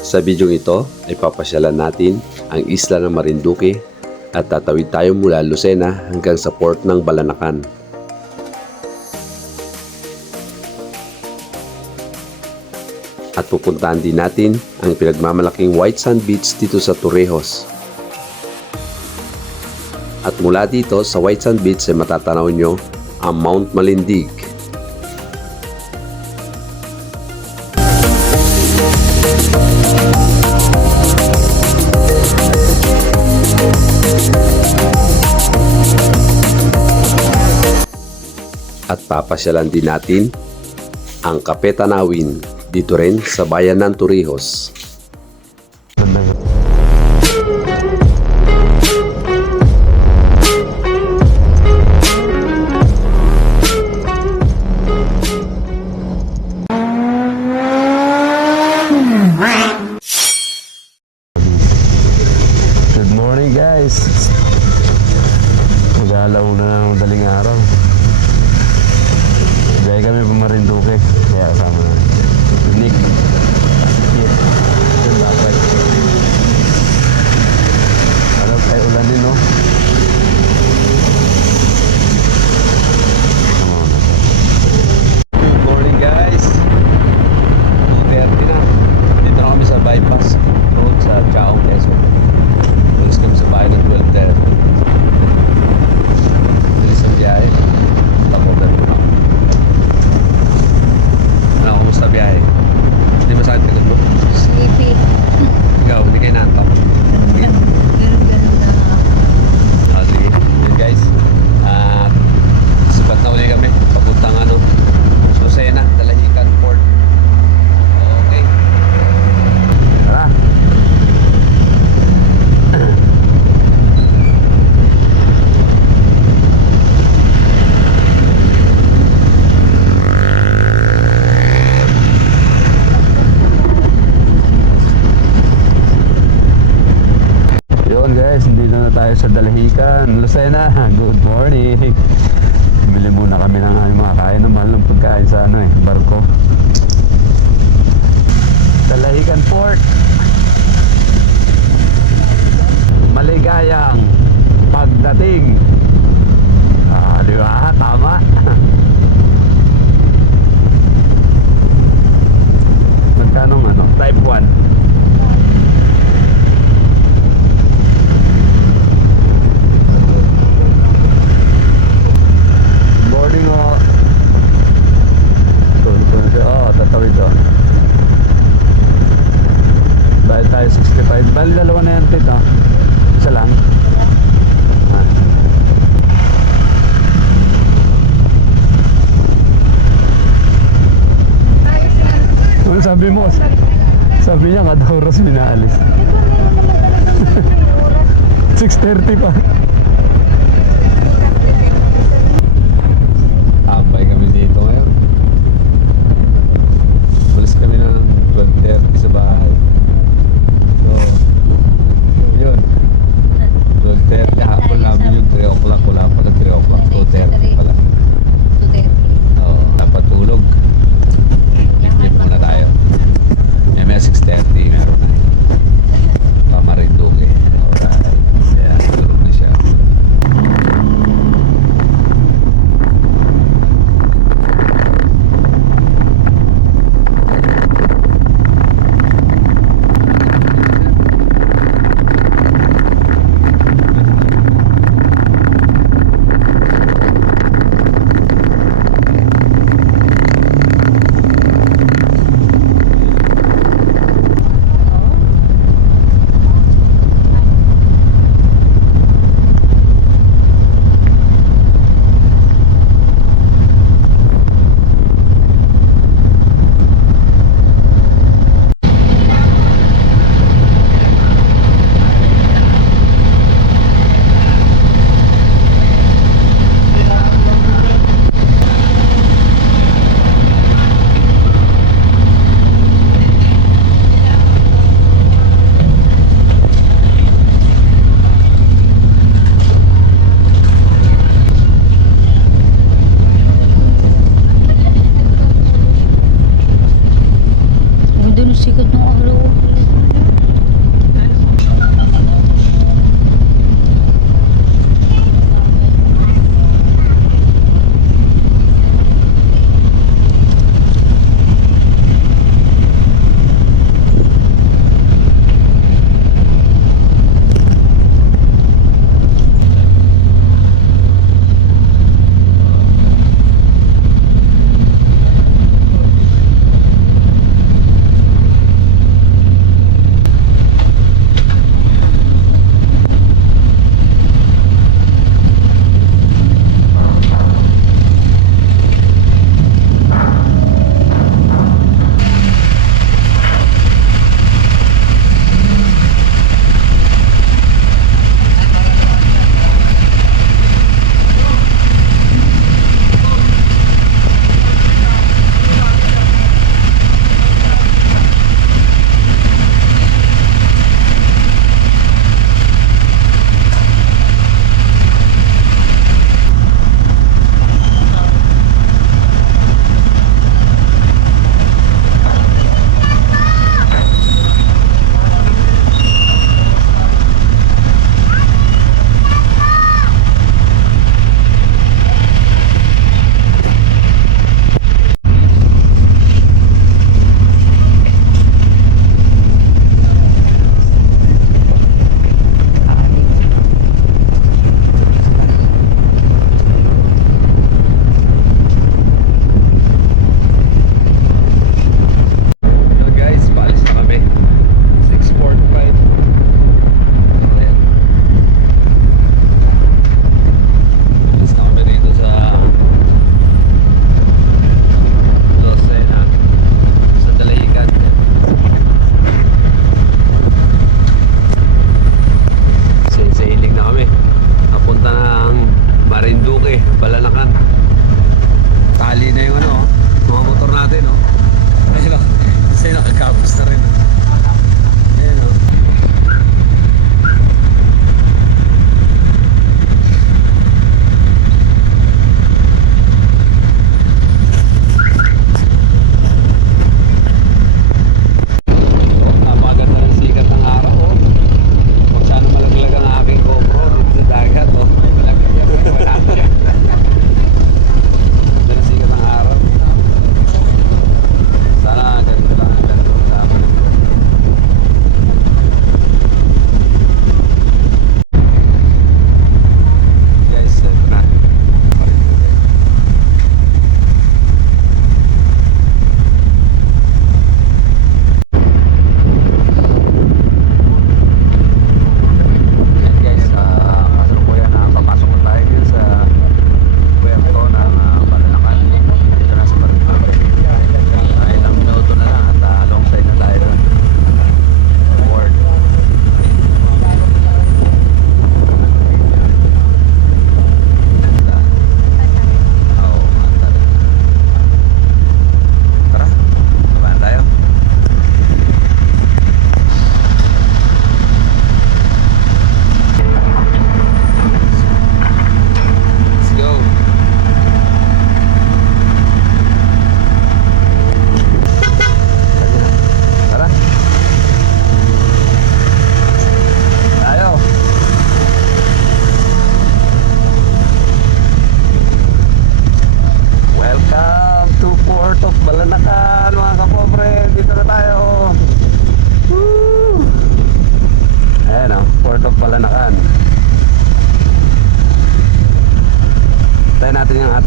Sa video ito ay papasyalan natin ang isla ng Marinduque at tatawid tayo mula Lucena hanggang sa port ng Balanacan. At pupuntahan din natin ang pinagmamalaking White Sand Beach dito sa Torrijos. At mula dito sa White Sand Beach ay matatanaw nyo ang Mount Malindig. At papasyalan din natin ang Cape Tanawin dito rin sa bayan ng Torrijos. Good morning guys. Mag-aalaw na ng madaling araw. Gaya kami pa Marinduque. Kaya kasama na Nick. Yun bakit. Alam ay ulan din no. Good morning guys. 2:30 na. Dito na kami sa bypass road sa Chaong, Quezon. Tulis kami sa bahay ng 12:30. Tulis ang biyahe. Tapotan mo na. Ano, kumusta biyahe? Hindi ba sakit agad mo? Sleepy. Ikaw, hindi kayo naantok. Ganun na nga. Sige. Yun guys. Sibat na uli kami. Papuntang Lucena, Dalahican Port. Okay. Tara. Yun guys, dito na tayo sa Dalahican, Lucena. Good morning. Bili muna kami ng mga kain ng mahal ng pagkain sa barko. Dalahican Port. Maligayang pagdating. Di ba? Tama. Magkano type 1? Boarding o tatawid o. Dahil tayo 65. Bali dalawa na yan tito. Isa lang. Ano sabi mo? Sabi niya kada oras minaalis. 6:30 pa. Tambay kami dito ngayon. Balis kami ng 12:30 sa bahay. So, yun. 12:30 hapon namin yung 3 o'clock. Wala pa ng 3 o'clock. 2:30 pala. 2:30. Oo, dapat tulog. Flip muna tayo. May 6:30 meron na. Pamarinduque. Alright. Ayan, tulog na siya.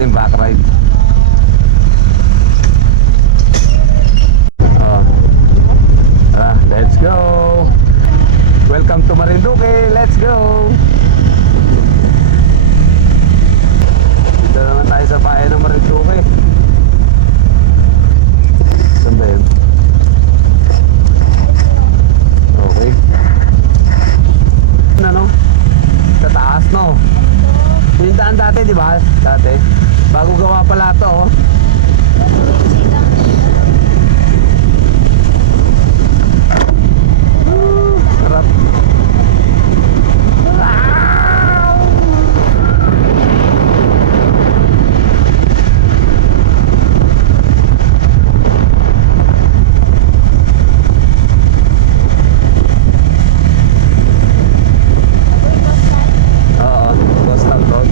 natin back ride. Oh. Let's go. Welcome to Marinduque. Let's go. Dito naman tayo sa bahay ng Marinduque. Saan ba yun? Okay. Ano? Sa taas, no? Yung daan dati, di ba? Dati. Bago gawa pala ito, oh. Sarap. Oo, Boston Road.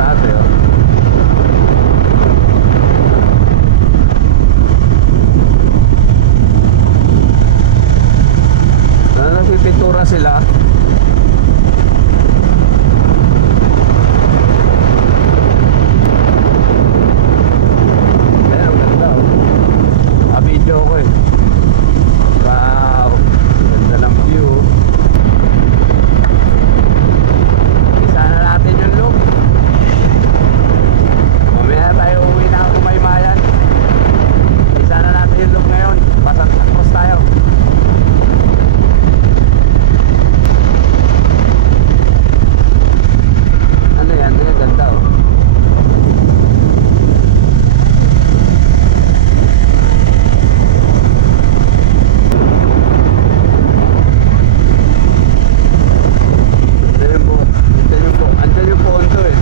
Dati, oh. Nagpipintura sila. Ayan, ang ganda, oh. Video ko eh. Wow, ganda ng view. Isa na natin yung look. Mamaya tayo uwi na ang Kumaymayan. Isa na natin yung look ngayon. Pasang cross tayo. Ano yan? Ang ganda, oh. Andyan yung pondo eh.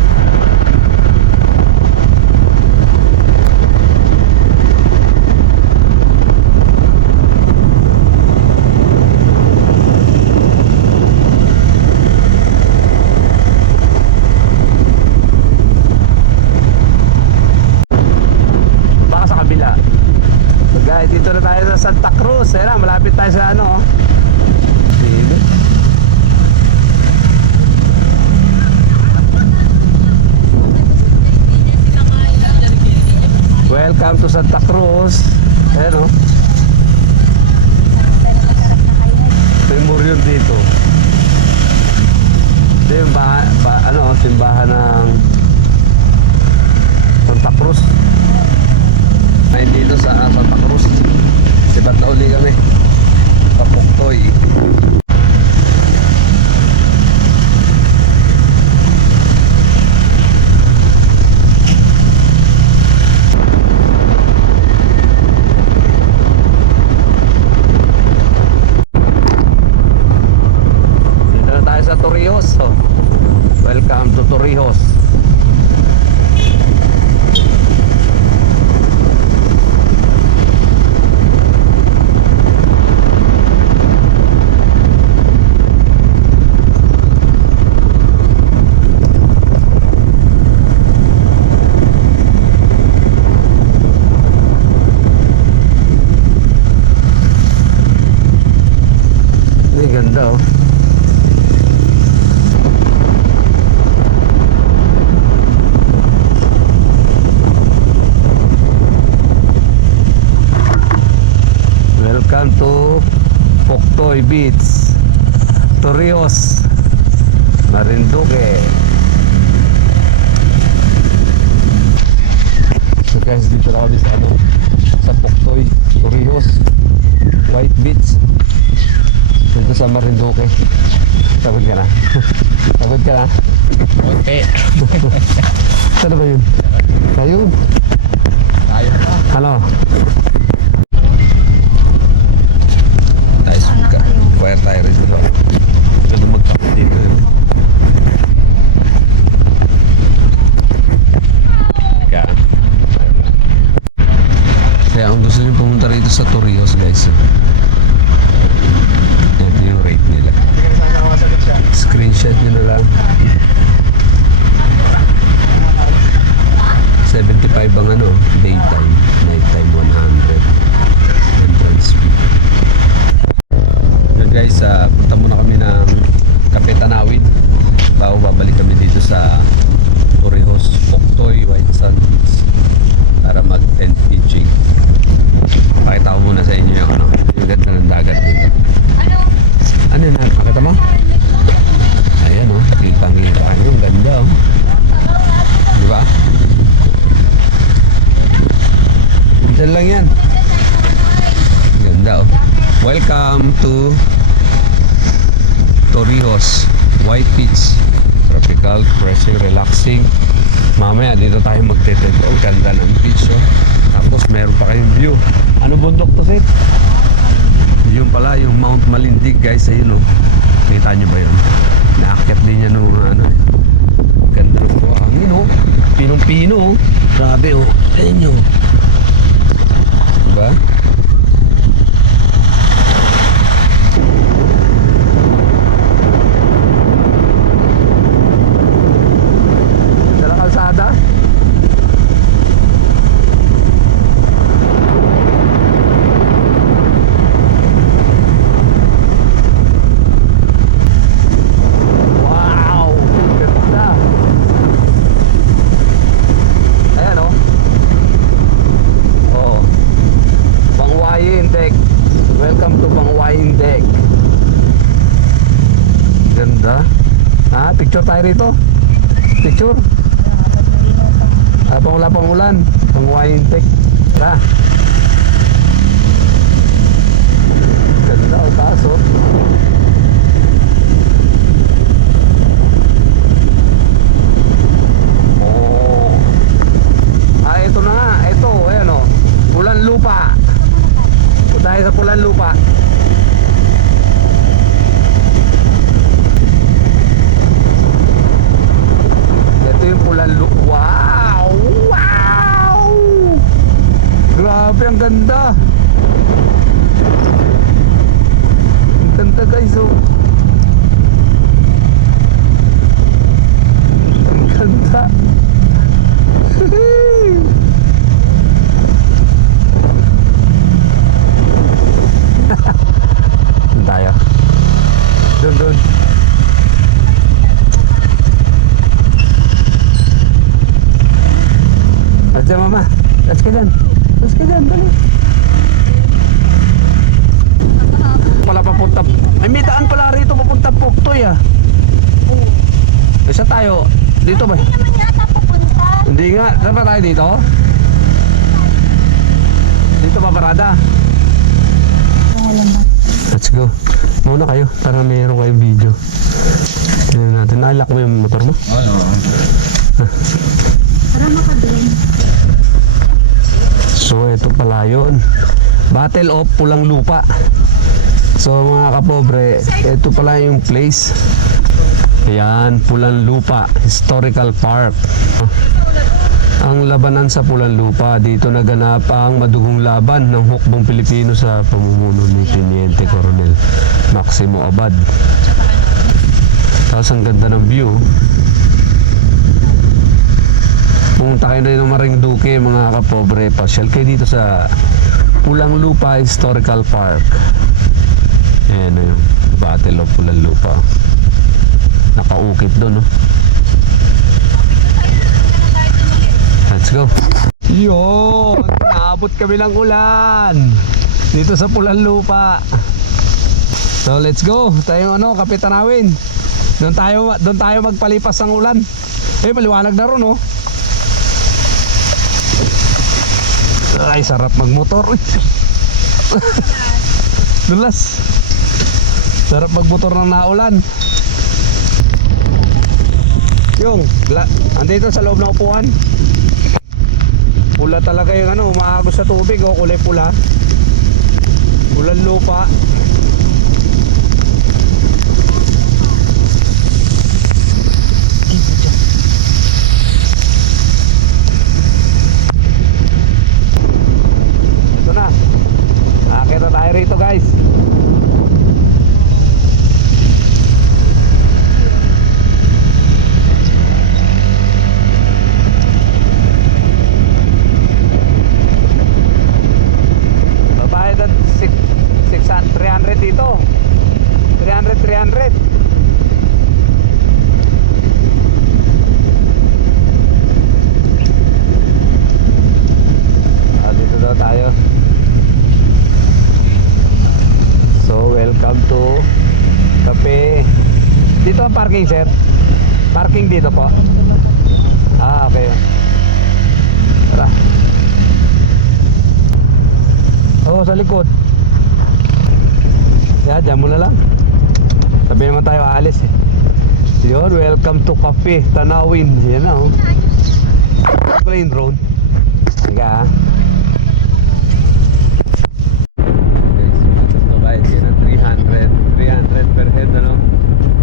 Baka sa kabila. So guys, dito na tayo sa Santa Cruz. Ayan na, malapit tayo sa ano, oh. Dito. Welcome to Santa Cruz. Ayan, oh. Memorial dito. Ito yung simbahan ng Santa Cruz. Ay dito sa Santa Cruz. Sibat na uli kami sa Puktoy. Dito na tayo sa Torrijos. Oh. Welcome to Torrijos. Ang ganda, oh. Welcome to Puktoy Beach, Torrijos, Marinduque. So guys, dito na kami sa Puktoy, Torrijos, White Beach. Dito sa Marinduque. Pagod ka na? Pagod ka na? Okay. Saan ba yun? Ayun. Tayo pa. Ano? Tayo suka. Fire tayo rin dito. Ganda magkakit dito. Kaya kung gusto nyo pumunta rito sa Torrijos, guys, ito yung rate nila. Screenshot nyo na lang. $75 ang ano, daytime, nighttime 100 entrance fee. So guys, punta muna kami ng Cafe Tanawin bago babalik kami dito sa Torrijos, Poktoy, White Sand Beach para mag tent pitching. Pakita ko muna sa inyo yung ano, yung ganda ng dagat dito. Ano yun? Pakita mo? Ayan o, kitang-kita. Ang ganda o. Diba? Diyan lang yan. Ganda o. Welcome to Torrijos, White Beach. Tropical, refreshing, relaxing. Mamaya dito tayo magtetet. Oh, ganda ng beach oh. Tapos meron pa kayong view. Ano bundok to, Seth? Yun pala, yung Mount Malindig guys. Ayun oh. Nakita nyo ba yun? Naakyat din yan nung ano eh. Ganda ng buhangin oh. Pinong-pino oh. Grabe oh. Ayun nyo. Diba? Dala kalsada. Wow! Ganda! Ayan oh. Oh. Bangwayin Deck. Welcome to Bangwayin Deck. Ganda. Picture tayo rito. Picture. Habang wala pang ulan. Bangwayin Deck. Tara. Ganda o taas o. Oh. Ito na nga. Ito. Ayan o. Pulan lupa. Punta tayo sa Pulan lupa. Ito yung Pulan lupa. Wow! Wow! Grabe ang ganda. Ang ganda guys oh. Ang ganda. Tayo. Doon. Aja mama. Let's ka dyan. Dali. Pala papunta. Ay, may daan pala rito papunta Poktoy ah. Isa tayo. Dito ba? Hindi naman yata papunta. Hindi nga. Saan ba tayo dito? Dito ba parada? Let's go. Muna kayo para mayroon kayong video. Tignan natin. Nalak mo yung motor mo? Oo. Para makadrin. So ito pala yun. Battle of Pulang Lupa. So mga kapobre, ito pala yung place. Ayan, Pulan Lupa Historical Park. Ang labanan sa Pulan Lupa, dito naganap ang madugong laban ng hukbong Pilipino sa pamumuno ni Teniente Coronel Maximo Abad. Tapos ang ganda ng view. Pumunta kayo na ng Marinduque mga kapobre, pasyal kayo dito sa Pulang Lupa Historical Park. Ayan na yung Battle of Pulang Lupa. Nakaukit doon, no? Let's go. Yo, naabot kami ng ulan dito sa Pulang Lupa. So let's go. Tayo Cafe Tanawin. Doon tayo magpalipas ng ulan. Maliwanag na ron, no? Ay, sarap magmotor. Dulas. Sarap magmotor ng naulan. Andito sa loob ng upuan. Pula talaga yung umaagos sa tubig, kulay pula. Pulang lupa. Ito na. Akit na tayo rito guys. ang parking, sir? Parking dito po. Ah, okay. Tara. Oo, sa likod. Yan, dyan mo na lang. Sabi naman tayo aalis eh. Yun, welcome to Cafe Tanawin. Yan na oh. Ano pala yung drone? Hangga ah. Babayad kayo ng 300 per head ano?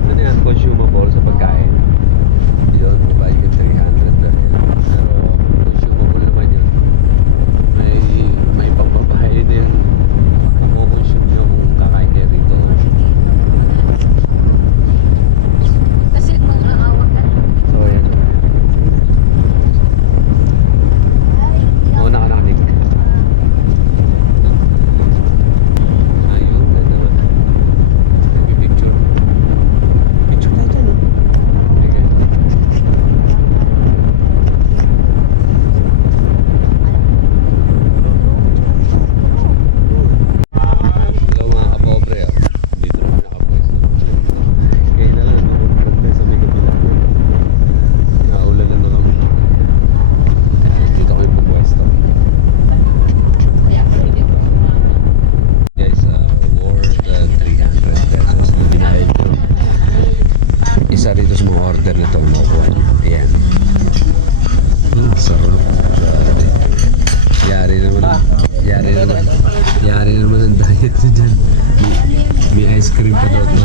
Ano yan? Consumable sa pagkain. Yun, babayad kayo 300 per head. Pero consumable naman yun. May pagbabayad din kung consume nyo kung kakain kayo rito. Kasi kung naawag ka. So yan. Oo, nakananig. Ayun, ganda na. Nag-picture. Picture na ito, no? Sige. Hello mga kapobre, ah. Dito naman nakapwesto. Kaya na lang, nagpunta sa may kabilang. Naulan na naman. Dito kami pupwesto. Guys, worth 300 pesos na binayad nyo. Isa rito sa mga order na ito makukuha nyo. Ayan. Sarap. Yari naman ang diet nyo dyan. May ice cream pa daw ito.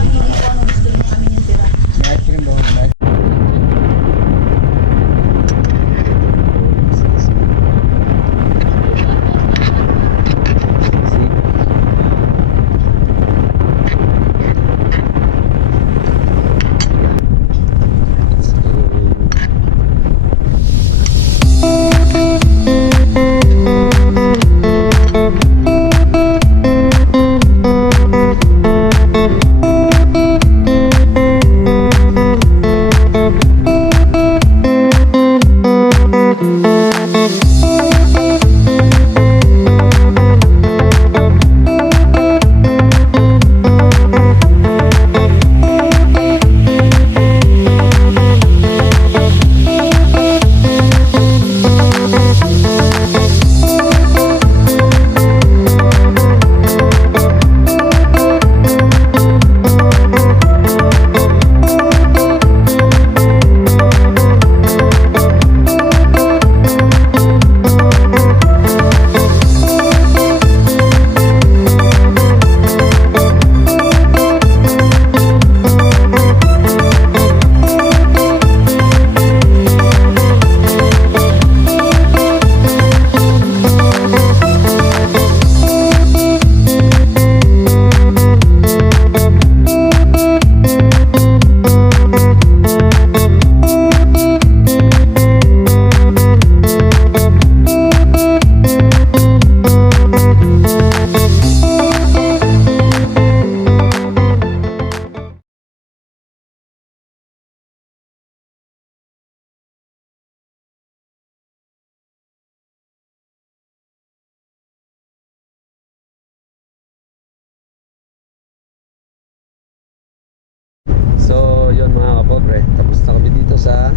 So, yun mga kapobre, tapos na kami dito sa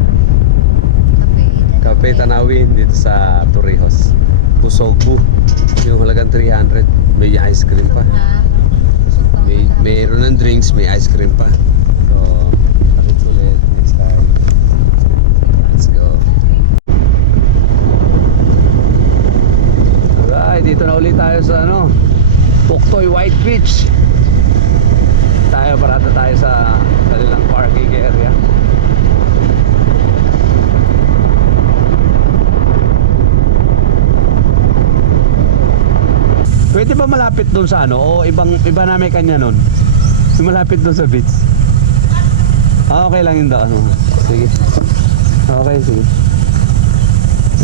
Cafe Tanawin dito sa Torrijos, Pusobu. Yung halagang 300, may ice cream pa. Mayroon ng drinks, may ice cream pa. So, takit ulit next time. Let's go. Alright, dito na ulit tayo sa Puktoy White Beach. Parata tayo sa kanilang parking area. Pwede ba malapit doon sa o iba namin kanya nun? Yung malapit doon sa beach. Okay lang yung daan. Sige. Okay, sige.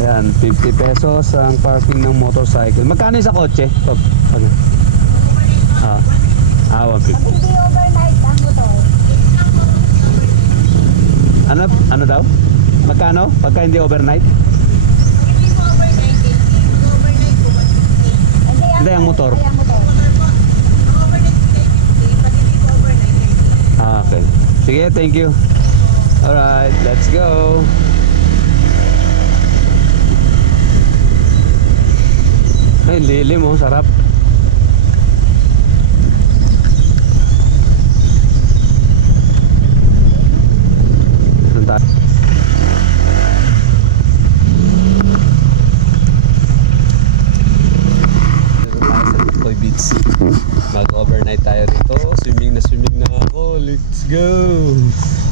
Ayan, 50 pesos ang parking ng motorcycle. Magkano yung sa kotse? 150. Hindi overnight ang motor. Ano daw? Magkano? Pagka hindi overnight? Hindi, ang motor. Ay, ang motor. Ah, okay. Sige, thank you. Alright, let's go. Ay, lilim oh, sarap. Santa. Dito tayo sa Toy Beach. Mag-overnight tayo rito. Swimming na ako. Let's go!